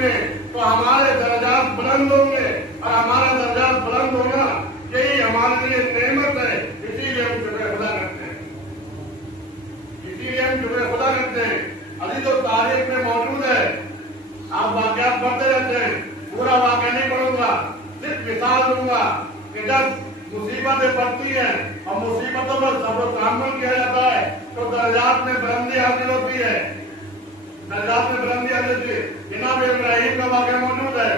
में तो हमारे दर्जात बुलंद होंगे, और हमारा दर्जात बुलंद होना यही हमारे लिए नेमत है। इसीलिए हम शुक्र खुदा करते हैं, इसीलिए हम शुक्र खुदा करते हैं। अभी तो तारीख में मौजूद है, आप वाकयात पढ़ते रहते हैं, पूरा वाकया नहीं पढ़ूंगा, सिर्फ मिसाल दूंगा कि जब मुसीबतें पड़ती हैं और मुसीबतों पर सब्र तहम्मुल किया जाता है तो दर्जात में बुलंदी हासिल होती है, दर्जात में बुलंदी हासिल होती है। जनाब इब्राहिम का वाकया मौजूद है।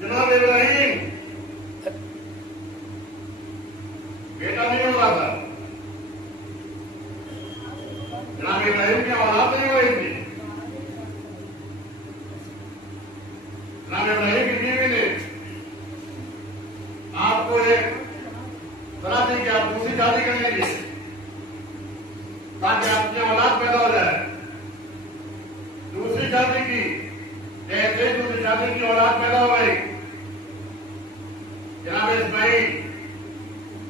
जनाब इब्राहिम बेटा नहीं हो रहा था, जनाब इब्राहिम की औलाद नहीं हो रही थी। जनाब इब्राहिम की बीवी ने आपको एक सलाह दी कि आप दूसरी शादी कर लीजिए ताकि आपकी औलाद पैदा हो जाए। दूसरी शादी की, जैसे दूसरी शादी की औलाद पैदा हो गई, जनाब इस्माइल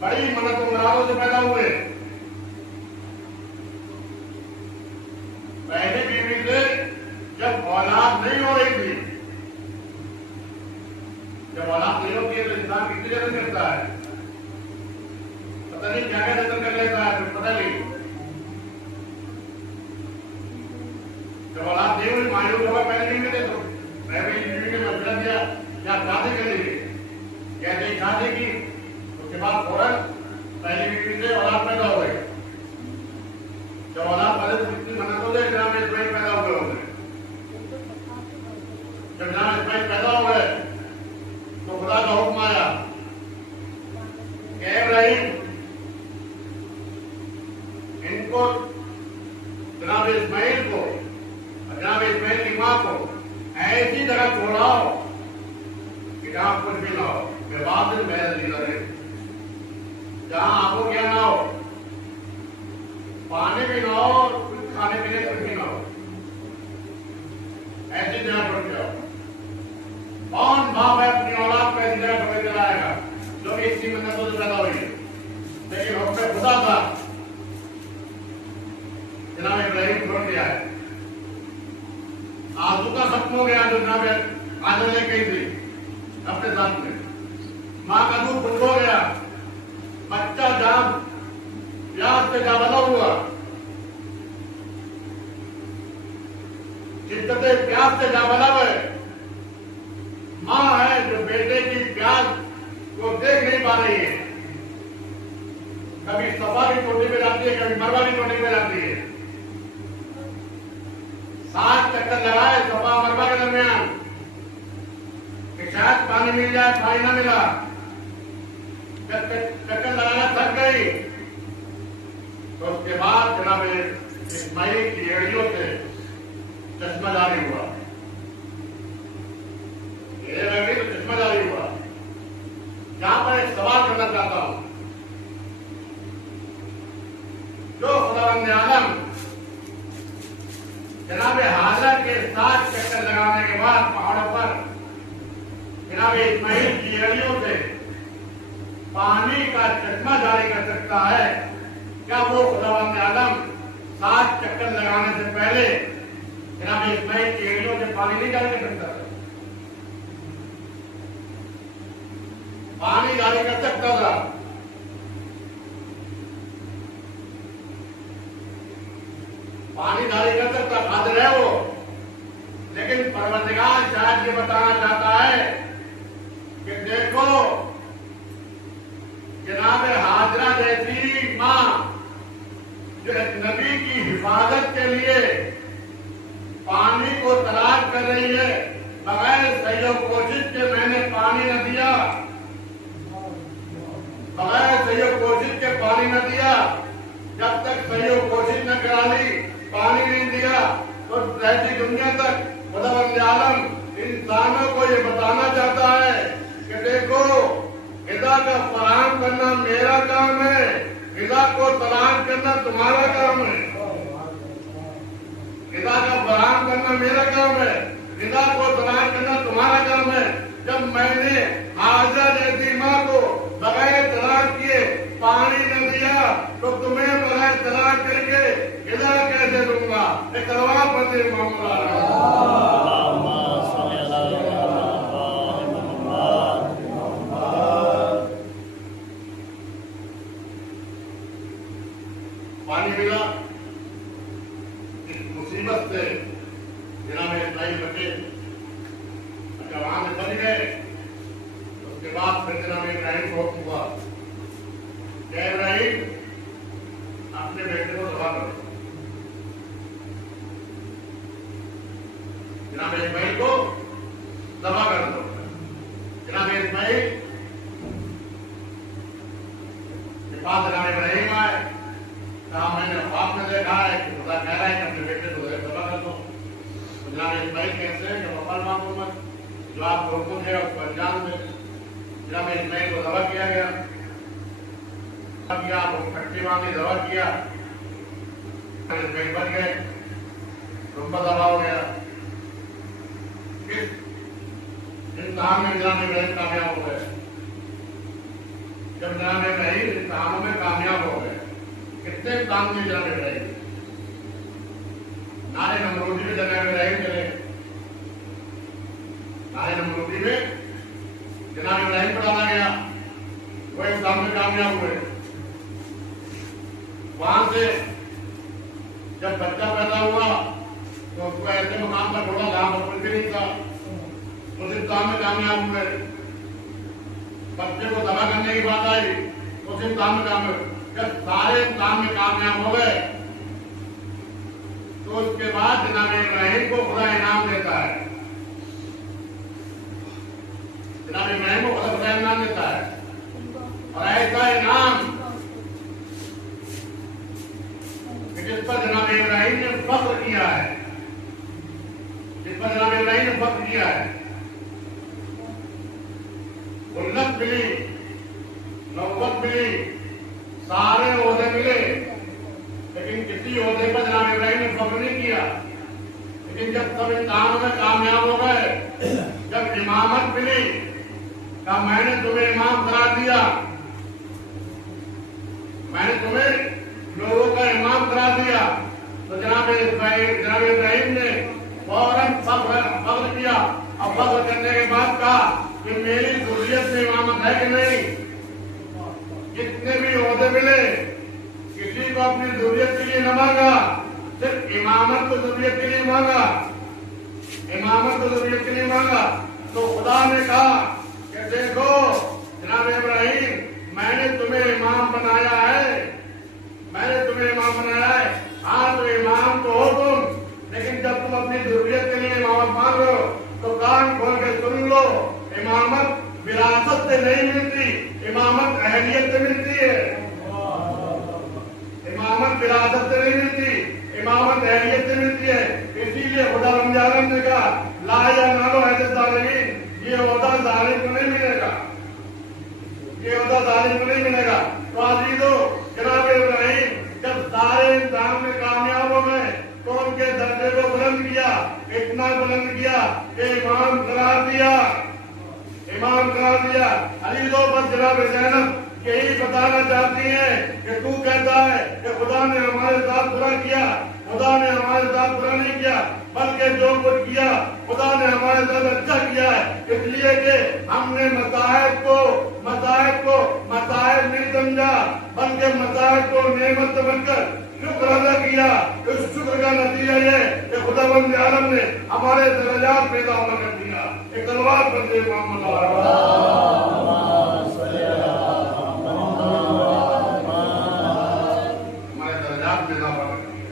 बड़ी मन्नत मुरादों से पैदा हुए। पहली बीवी से जब औलाद नहीं हो रही थी, जब औलाद नहीं होती है तो इंसान कितनी जतन करता है, पता नहीं क्या क्या जतन कर लेता है, फिर पता नहीं। जब औलाद नहीं हुई, मायूस होगा, पहले नहीं मिले तो पहले बीवी ने मशवरा दिया क्या शादी कर लीजिए, कहते शादी की, उसके बाद फौरन पहली बीवी से औलाद पैदा हो गई। जब औलाद पहले तो कितनी मन्नतों से जनाब इस्माइल पैदा हुए होंगे। जब जनाब इस्माइल पैदा हो गए तो खुदा का हुक्म आया कि इब्राहिम इनको जनाब इस्माइल को, जनाब इस्माइल की मां को ऐसी जगह छोड़ाओ कि जहां कुछ भी ना हो, बेबाद रहे, जहां आपको क्या ना हो, पानी भी ना हो, कुछ खाने पीने कुछ भी ना हो, ऐसी जगह पर जाओ। कौन बाप है अपनी औलाद को ऐसी जगह पकड़ के लाएगा जो कि इसी मन्नतों से पैदा हुई है? लेकिन हुक्म खुदा था, जनाब इब्राहिम छोड़ दिया है। आंसू का खत्म हो गया जो जनाब आदम ने कही थी अपने साथ में, मां का दूध बंद हो गया, बच्चा जाम प्यास से जावला हुआ, शिद्दते प्यास से जावला हुए। मां है जो बेटे की प्यास को देख नहीं पा रही है, कभी सफा की चोटी में जाती है, कभी मरवा की चोटी में जाती है, 7 चक्कर लगाए सफा मरवा के दरमियान कि शायद पानी मिल जाए, पानी ना मिला, चक्कर लगाना थक गई तो उसके बाद जनाब इस्माइल की एड़ियों से चश्मा जारी हुआ, तो चश्मा जारी हुआ। यहां पर एक सवाल करना चाहता हूं, जो खुदावंद आलम जनाब हाजरा के 7 चक्कर लगाने के बाद पहाड़ों पर जनाब इस्माइल की एड़ियों से पानी का चश्मा जारी कर सकता है, क्या वो खुदावंद आलम 7 चक्कर लगाने से पहले जनाब इस्माइल की एड़ियों से पानी नहीं जारी कर सकता? पानी जारी कर सकता था। पानी जारी कर सकता, हाजिर है वो, लेकिन परवरदिगार शायद ये बताना चाहता है कि देखो जनाब हाजरा जैसी मां जो नबी की हिफाजत के लिए पानी को तलाश कर रही है, बगैर सही कोशिश के मैंने पानी न दिया, बगैर सही कोशिश के पानी न दिया, जब तक सही कोशिश न करा ली पानी नहीं दिया, तो ऐसी दुनिया तक खुदावंद आलम इंसानों को ये बताना चाहता है कि देखो ग़िज़ा का फराहम करना मेरा काम है, ग़िज़ा को तलाश करना तुम्हारा काम है। ग़िज़ा का फराहम करना मेरा काम है, ग़िज़ा को तलाश करना तुम्हारा काम है। जब मैंने हाजरा जैसी मां को बगैर तलाश किए पानी न दिया तो तुम्हें बगैर तलाश करके ग़िज़ा कैसे दूंगा? एक करवा पड़े मामला। जनाब इस्माइल को दबा कर दो। जनाब इस्माइल के पास जनाब इब्राहिम आए, कहा मैंने ख्वाब में देखा है कि खुदा कह रहा है कि अपने बेटे को दबा कर दो। तो जनाब इस्माइल कहते हैं कि वफल मांगो मत, जो आपको हुक्म है उसको अंजाम दे। जनाब इस्माइल को दबा किया गया, वो फट्टी मांगी, दबा किया, इस्माइल बच गए, रुपा दबा हो गया। इस इम्तिहान में जनाब इब्राहिम कामयाब हो गए। जब जनाब इब्राहिम इम्तिहानों में कामयाब हो गए, कितने काम किए जनाब इब्राहिम, नारे नमरूदी में जनाब इब्राहिम चले, नारे नमरूदी में जनाब इब्राहिम को डाला गया, वो इस्लाम में कामयाब हुए। वहां से जब बच्चा पैदा हुआ तो उसको ऐसे मकाम पर छोड़ा जहां पर कुछ भी नहीं था, उस इस्लाम में कामयाब हुए। बच्चे को दबा करने की बात आई, उस इस्लाम में कामयाब। जब सारे इस्लाम में कामयाब हो गए तो उसके बाद जनाब इब्राहिम को खुदा इनाम देता है। जनाब इब्राहिम को खुदा इनाम देता है, और ऐसा इनाम जिस पर जनाब इब्राहिम ने फख्र किया है, जिस पर जनाब इब्राहिम ने फख्र किया है। उन्नत मिली, नौबत मिली, सारे ओहदे मिले, लेकिन किसी ओहदे पर जनाब इब्राहिम ने फख्र नहीं किया। लेकिन जब सब इम्तिहानों में कामयाब हो गए, जब इमामत मिली, कहा मैंने तुम्हें इमाम करार दिया, मैंने तुम्हें लोगों का इमाम करा दिया। तो जनाब इब्राहिम ने फौरन फख्र किया, और फख्र करने के बाद कहा कि मेरी ज़ुर्रियत में इमामत है कि नहीं। जितने भी ओहदे मिले, किसी को अपनी ज़ुर्रियत के लिए न मांगा, सिर्फ इमामत को ज़ुर्रियत के लिए मांगा, इमामत को ज़ुर्रियत के लिए मांगा। तो खुदा ने कहा कि देखो जनाब इब्राहिम, मैंने तुम्हें इमाम बनाया है, मैंने तुम्हें इमाम बनाया है। हाँ तो इमाम तो हो तुम, लेकिन जब तुम अपनी ज़रूरत के लिए इमामत मांग रहे हो तो कान खोल के सुन लो, इमामत विरासत से नहीं मिलती, इमामत अहलियत से मिलती है। इमामत विरासत से नहीं मिलती, इमामत अहलियत से मिलती है। इसीलिए खुदा रमजान ने कहा ला या नालो ऐसे जालिमीन, ये ओहदा जालिम को नहीं मिलेगा, ये ओहदा जालिम को नहीं मिलेगा। तो अजीजों, जनाब इब्राहिम जब सारे इंसान में कामयाब हो गए तो उनके दर्जे को बुलंद किया, इतना बुलंद किया कि इमाम करार दिया, इमाम करार दिया। अजीजों, बस जनाब ज़ैनब यही बताना चाहती है कि तू कहता है कि खुदा ने हमारे साथ बुरा किया, खुदा ने हमारे साथ बुरा नहीं किया, बल्कि जो कुछ किया खुदा ने हमारे साथ अच्छा किया है। इसलिए कि हमने मसाइब को मसाइब नहीं समझा, बल्कि मसाइब को नेमत समझकर शुक्र अदा किया। इस शुक्र का नतीजा ये कि खुदावंद आलम ने हमारे दर्जात पैदा कर दिया। एक तलवार पर दे मोहम्मद, हमारे दर्जात पैदा कर दिया।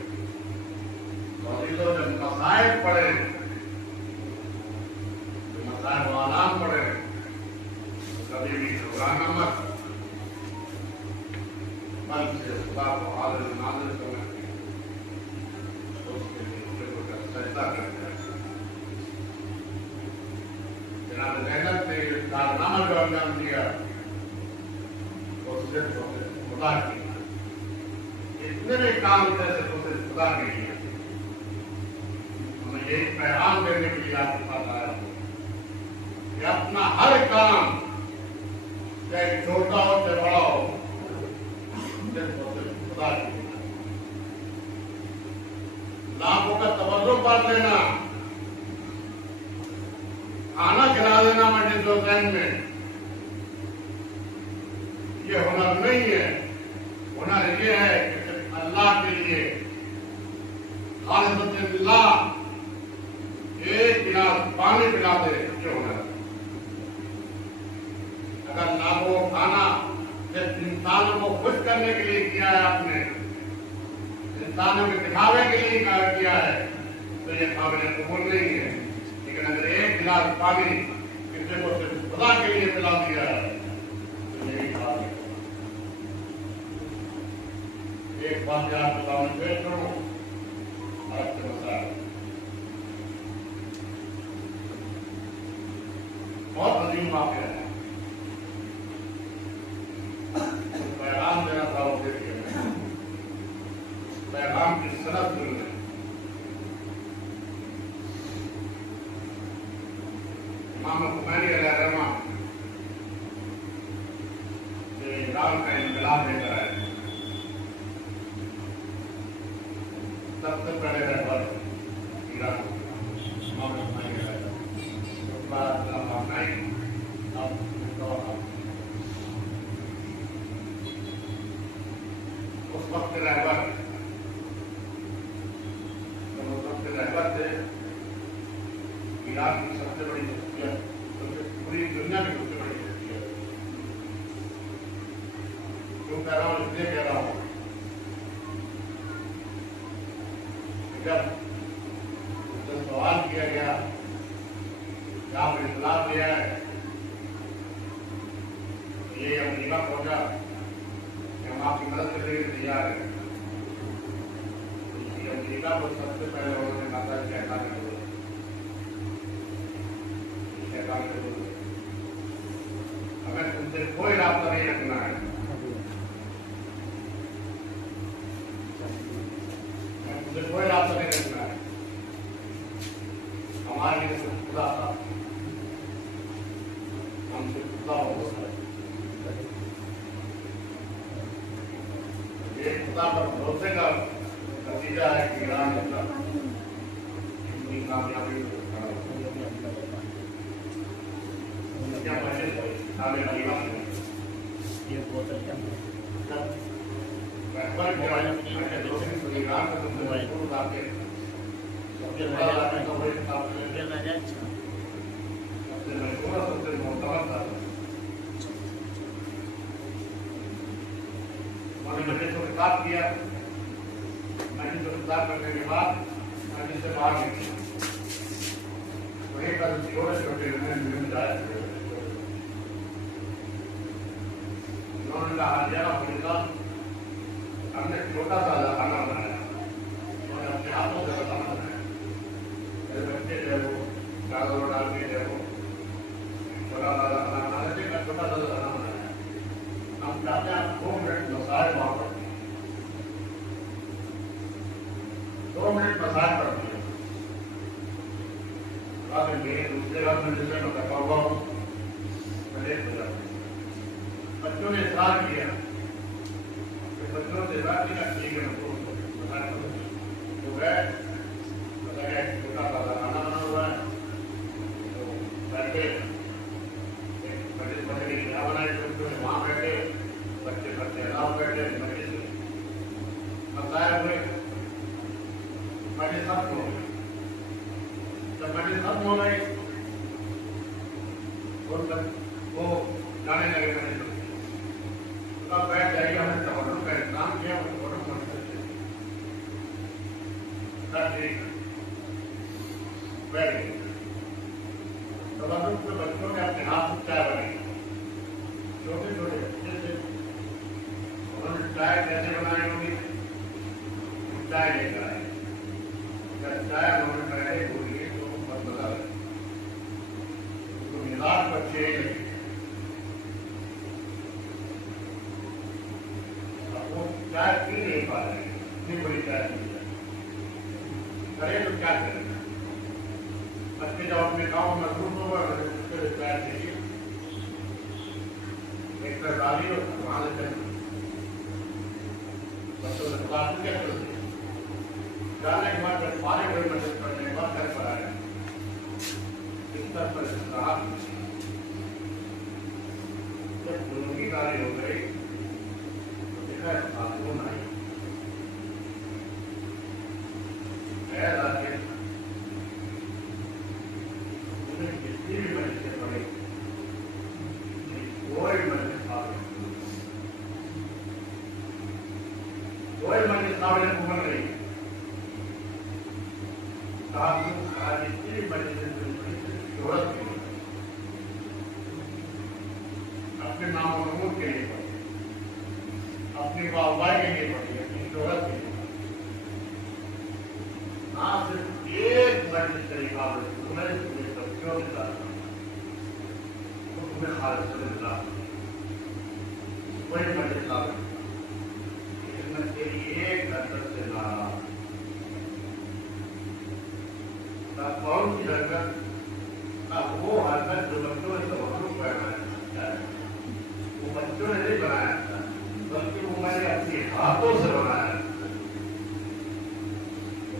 तो जब मसाइब पड़े, मसाइब आलाम पड़े, कभी भी घबराना मत, मन से खुदा को हाजिर नाजिर करना, उसके लिए सजदा करना। जनाब ज़ैनब ने कारनामा जो अंजाम दिया तो सिर्फ खुदा किया। इतने भी काम थे सिर्फ खुदा के लिए। हमें यही पैगाम देने के लिए आपके पास आया हूँ कि अपना हर काम, चाहे छोटा हो चाहे बड़ा हो, खुदा की। लाखों का तवज्जो कर लेना, खाना खिला देना मस्जिद हुसैन में, ये हुनर नहीं है। हुनर ये है कि सिर्फ अल्लाह के लिए खालिसल्लाह एक गिलास पानी पिला दे, ये हुनर। अगर लाखों खाना सिर्फ इंसानों को खुश करने के लिए किया है, आपने इंसानों के दिखावे के लिए किया है, तो ये काबिल कबूल नहीं है। गिलास पानी किसी को सिर्फ खुदा के लिए पिला दिया है तो यही हाल है। एक बात याद बताऊं पेश करूं आपके मसाल बहुत अजीब वाक़या है। पैगाम देना था उद्देश्य में, पैगाम की सनद सुनने इमाम खुमैनी अलैहिस्सलाम जो ईरान का इनकलाब लेकर आए, सबसे पहले रहबर ईरान इमाम खुमैनी अलैहिस्सलाम, उसके बाद उस वक्त के रहबर थे ईरान की सबसे बड़ी शख्सियत, पूरी दुनिया की सबसे बड़ी शख्सियत। क्यों कह रहा हूँ, इसलिए कह रहा हूँ जब सवाल किया गया कि आपने इस्लाम लिया है, ये अमरीका पहुंचा कि हम आपकी मदद करने के लिए तैयार हैं। अमरीका को सबसे पहले उन्होंने कहा था शैतान के दूर, शैतान के दूर, हमें तुमसे कोई रास्ता नहीं रखना है, हमें तुमसे कोई रास्ता नहीं रखना है, हमारे लिए सिर्फ खुदा था, हम सिर्फ खुदा हो सकते, ये खुदा पर भरोसे का नतीजा है कि ईरान अपनी कामयाबी किया करने के बाद से बाहर निकली, वहीं पर छोटे उन्होंने कहा हमने छोटा सा खाना बनाया और अपने हाथों से खाना बनाया, मेरे बच्चे जो है वो चादर डाल के जो है छोटा सा खाना बनाने से छोटा सा खाना बनाया। हम चाहते हैं 2 मिनट मसाज वहां पर 2 मिनट मसाज कर दिया। मेरे दूसरे रात में जिसमें मैं रखा हुआ हूँ बच्चों ने इस्लाम किया, बच्चों से बात किया, ठीक है तो गए छोटा सा खाना बना हुआ है, तो बैठे बच्चे क्या बनाए, वहाँ बैठे बच्चे अलाव बैठे, बताए हुए मजे खत्म हो गए। जब मजे खत्म हो गए वो जाने लगे मजे तो बैठ जाइए, हमने टमाटर का इंतजाम किया, टमाटर मत करते बैठ गए। टमाटर के बच्चों ने अपने हाथ से चाय बनाई, छोटे छोटे बच्चे थे, उन्होंने चाय कैसे बनाई होगी, चाय लेकर आए, चाय उन्होंने पहले बोलिए तो मत बता रहे तो मिलाद बच्चे वो चाय पी नहीं पा रहे, इतनी बड़ी चाय पी करे तो क्या करें। बच्चे जब अपने गाँव में मजबूत होगा चाय चाहिए, एक डाली और वहां से चल बच्चों ने क्लास क्या कर दिया, जाने के बाद जब पानी बड़ी मदद करने के बाद घर पर आया, बिस्तर पर कहा जब दोनों की गाड़ी हो गई तो देखा खातून आई, जितनी भी मस्जिद पड़ी कोई मस्जिद काबिल घूमन नहीं, जितनी भी मस्जिद اپنی واہ کے لیے پڑھی ہے، اپنی شہرت کے لیے، نہ صرف ایک مجلس طریقہ تمہیں بچوں کے ساتھ تمہیں خالص اللہ کوئی مجلس تیری ایک حرکت سے ناراض نہ کون سی حرکت، نہ وہ حرکت جو بچوں نے مخلوق بنایا، وہ بچوں نے نہیں بنایا تھا بلکہ وہ میں نے اپنے ہاتھوں سے بنایا،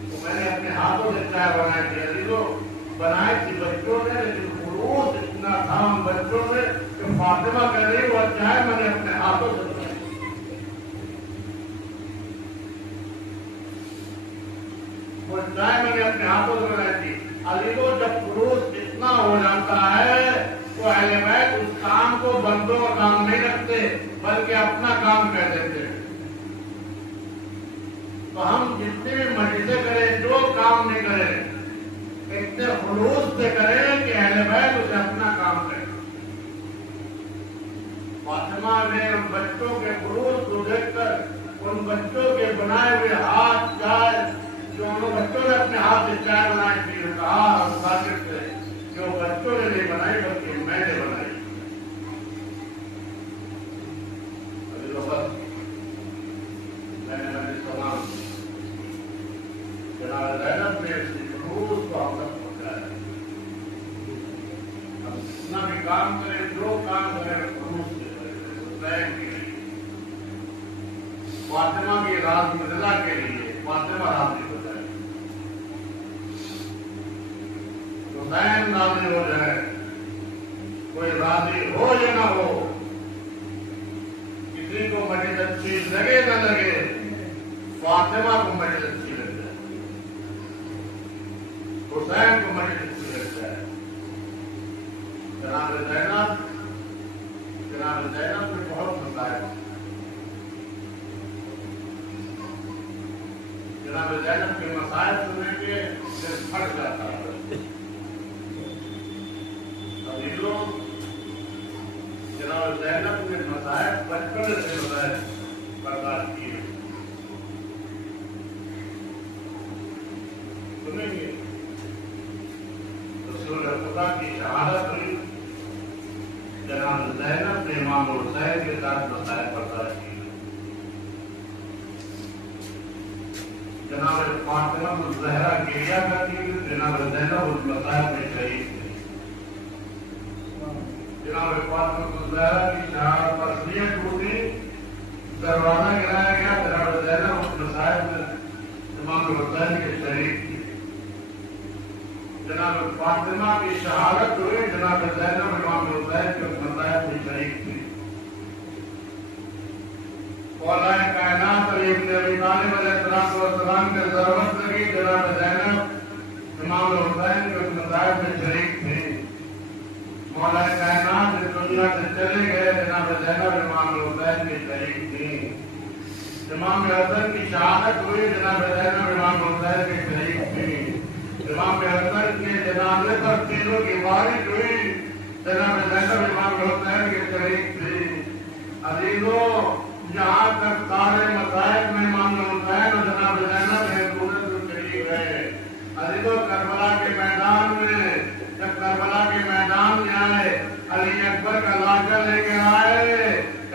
وہ میں نے اپنے ہاتھوں سے چائے بنائی تھی، عزیزوں بنائی تھی بچوں نے، لیکن خلوص اتنا تھا ہم بچوں میں کہ فاطمہ کہہ رہی وہ چائے میں نے اپنے ہاتھوں سے بنائی، وہ چائے میں نے اپنے ہاتھوں سے بنائی تھی۔ عزیزوں جب خلوص اتنا ہو جاتا ہے تو اہل بیت اس کام کو بندوں کا کام نہیں رکھتے بلکہ اپنا کام کہہ دیتے ہیں۔ تو ہم جتنے بھی مجلسیں کریں، جو کام نہیں کریں، اتنے خلوص سے کریں کہ اہل بیت اسے اپنا کام کریں۔ فاطمہ نے ان بچوں کے خلوص کو دیکھ کر ان بچوں کے بنائے ہوئے ہاتھ چائے جو ان بچوں نے اپنے ہاتھ سے چائے بنائی تھی، کہا مساجد سے کہ وہ بچوں نے نہیں بنائی بلکہ میں نے بنائی۔ ابھی تو بس میں نے سلام جناب زینب نے خلوص کو ہم تک پہنچایا۔ اب جتنا بھی کام کریں، جو کام کریں، خلوص سے کریں، فاطمہ کی راز رضا کے لیے، فاطمہ راضی ہو جائے، حسین راضی ہو جائے، کوئی راضی ہو یا نہ ہو، کسی کو مجلس اچھی لگے نہ لگے، فاطمہ کو مجلس اچھی لگ جائے، حسین کو مجلس اچھی لگ جائے۔ جناب زینب میں بہت مسائل، جناب زینب کے مسائل سننے کے دل پھٹ جاتا ہے۔ ابھی لوگ جناب زینب کے مسائل بچپن سے مسائل برداشت کیے، سنیں گے رسول خدا کی شہادت ہوئی، جناب زینب نے امام حسین کے ساتھ مسائل برداشت کیے، جناب فاطمہ الزہرا گریا کرتی تھی، جناب زینب اس مسائل میں شریک تھے۔ جناب فاطمہ الزہرا کی شہادت پر نیت ٹوٹی، دروازہ گرایا گیا، جناب زینب اس مسائل میں امام حسین کے شریک تھی۔ جناب فاطمہ کی شہادت ہوئی، جناب زینب امام حسین کے مسائل میں شریک تھی۔ مولا کائنات علی ابن ابی طالب علیہ السلام کے ضرورت لگی، جناب زینب امام حسین کے مسائل میں شریک تھی۔ مولا کائنات اس دنیا سے چلے گئے، جناب زینب امام حسین کی شریک تھی۔ امام حسن کی شہادت ہوئی، جناب زینب امام حسین کی شریک تھی۔ امام حسن کے جنازے پر تیروں کی بارش ہوئی، جناب زینب امام حسین کی شریک تھی۔ عزیزوں جہاں تک سارے مسائل میں امام حسین اور جناب زینب ہیں، دولت شریف ہے۔ عزیزوں کربلا کے میدان میں جب کربلا کے میدان میں آئے، علی اکبر کا لاٹھا لے کے آئے،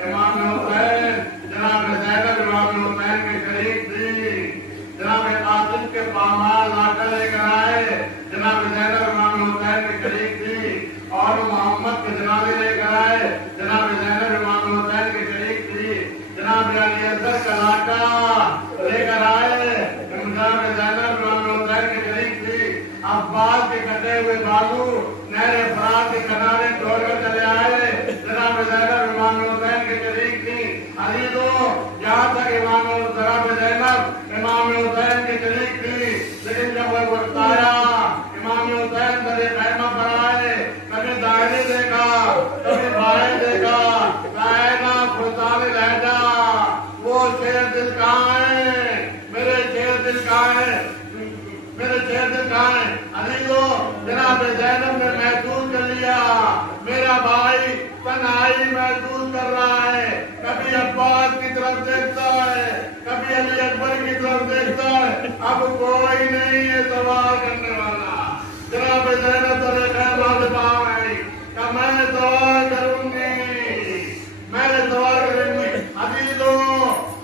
امام حسین جناب زینب امام حسین کے شریک تھی۔ جناب قاسم کے پامال لاٹھا لے کر آئے، جناب زینب امام حسین کے شریک تھی۔ اور محمد کے جنازے لے کر آئے، جناب زینب امام حسین کے شریک تھی۔ جناب علی اصغر کا لاٹھا لے کر آئے، جناب زینب امام حسین کے شریک تھی۔ عباس کے کٹے ہوئے بازو نہر فرات کے کنارے چھوڑ کر چلے آئے، جناب زینب امام حسین کے شریک تھی۔ عزیزوں یہاں تک جناب زینب امام حسین کی شریک تھی، لیکن جب وہ وقت آیا امام حسین در خیمہ پر آئے، کبھی دائیں دیکھا کبھی بائیں دیکھا، کائنا فرسان لہجہ، وہ شیر دل کہاں ہے، میرے شیر دل کہاں ہے، میرے شیر دل کہاں ہے۔ عزیزوں جناب زینب نے محسوس کر لیا میرا بھائی تنہائی محسوس کر رہا ہے، کبھی عباس کی طرف دیکھتا अब कोई नहीं है सवाल करने वाला। जनाब ज़ैनब से पाँव आई कि मैं सवाल करूंगी, मैं सवाल करूंगी। अजीजों,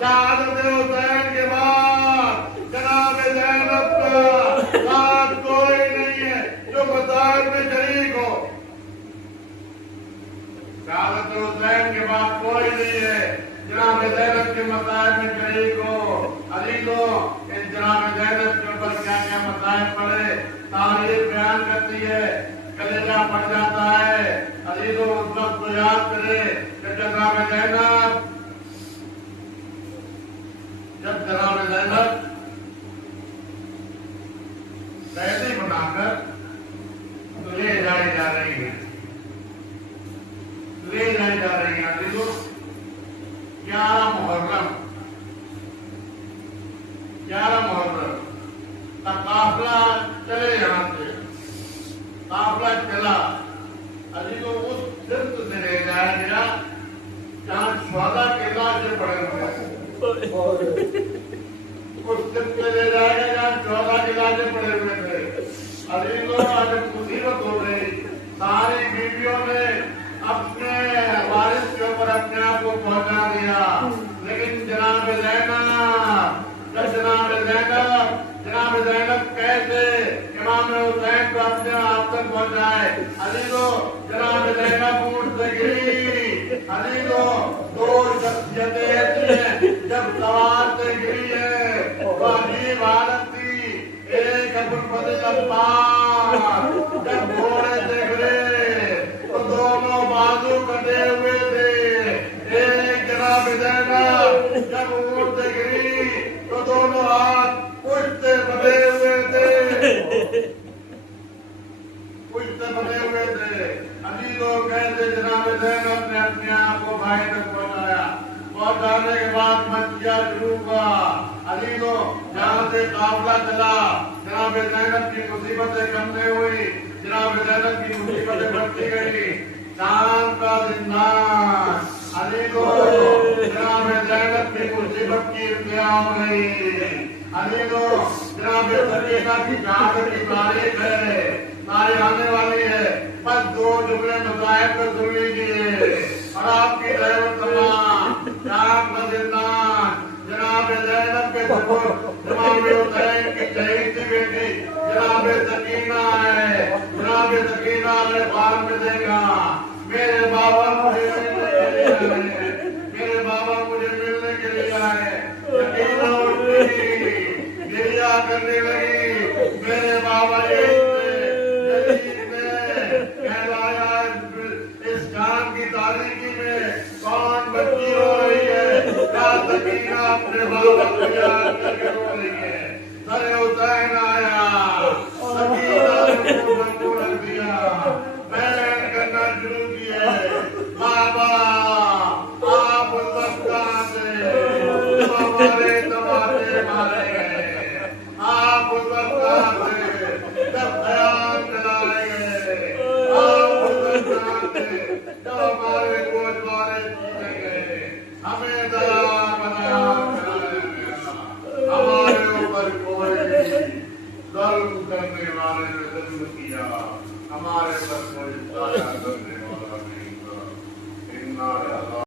शहादत हुसैन के बाद जनाब ज़ैनब का साथ कोई नहीं है जो मसाइल में शरीक हो। शहादत हुसैन के बाद कोई नहीं है जनाब ज़ैनब के मसाइल में शरीक हो। अजीजों, इस जनाब ज़ैनब के ऊपर क्या क्या मसाइल पड़े तारीख बयान करती है, कलेजा पड़ जाता है। अजीजों, उस वक्त को याद करे जब जनाब ज़ैनब कैदी बनाकर ले जाई जा रही है, ले जाई जा रही है। अजीजों, 11 मुहर्रम काफिला चले, यहाँ से काफिला चला। अजीजों, उस सिर्फ से ले जाया गया जहाँ शुहदा के लाशें पड़े हुए थे। उस सिर्फ से ले जाया गया जहाँ शुहदा के लाशें पड़े हुए थे। अजीजों, आज मुसीबत हो गई। सारी बीवियों ने अपने वारिस के ऊपर अपने आप को पहुंचा दिया, लेकिन जनाब ज़ैनब कैसे इमाम हुसैन को अपने आप तक पहुंचाए। अजीजों, जनाब ज़ैनब ऊंट से गिरी। अजीजों, 2 शख्सियतें ऐसी हैं जब सवार से गिरी है तो अजीब हालत थी। एक अबुल फजल अब्बास जब घोड़े से गिरे तो दोनों बाजू कटे हुए थे। एक जनाब ज़ैनब जब ऊंट से गिरी तो दोनों हाथ पुष्ट बने हुए थे, पुष्ट बने हुए थे। अजीजों, कैसे जनाब ज़ैनब ने अपने आप को भाई तक पहुंचाया। पहुंचाने के बाद मस्जिया शुरू हुआ। अजीजों, जहाँ से काफिला चला, जनाब ज़ैनब की मुसीबतें कम नहीं हुई, जनाब ज़ैनब की मुसीबतें बढ़ती गई। शाम का जिंदान। अजीजों, जनाब ज़ैनब की मुसीबत की इंतहा हो गई। अजीजों, जनाब सकीना की शहादत की तारीख है, तारीख आने वाली है। बस 2 जुमले मसाइब को सुन लीजिए और आपकी रहमत तमाम। शाम का जिंदान, जनाब ज़ैनब के इमाम हुसैन की शहीद सी बेटी जनाब सकीना है। जनाब सकीना ने बार में देखा, मेरे बाबा मुझे मिलने के लिए आए, मेरे बाबा मुझे मिलने के लिए आए। सकीना उठी, गिरिया करने लगी। मेरे बाबा कहलाया इस जान की तारीखी में कौन बच्ची रो रही है? क्या सकीना अपने बाबा को याद करके रो रही है? सर हुसैन आया, सकीना ने मुंह रख दिया, बैन करना शुरू किए। बाबा, आप उस वक्त कहाँ थे हमारे तमाशे मारे गए? आप उस वक्त कहाँ थे जब ख्याल चलाए गए? आप उस वक्त कहाँ थे जब हमारे गोशवारे जीते गए? हमें दया बनाया गया, हमारे ऊपर कोई जुल्म करने वाले ने जुल्म किया, हमारे पर कोई दया करने वाला नहीं था।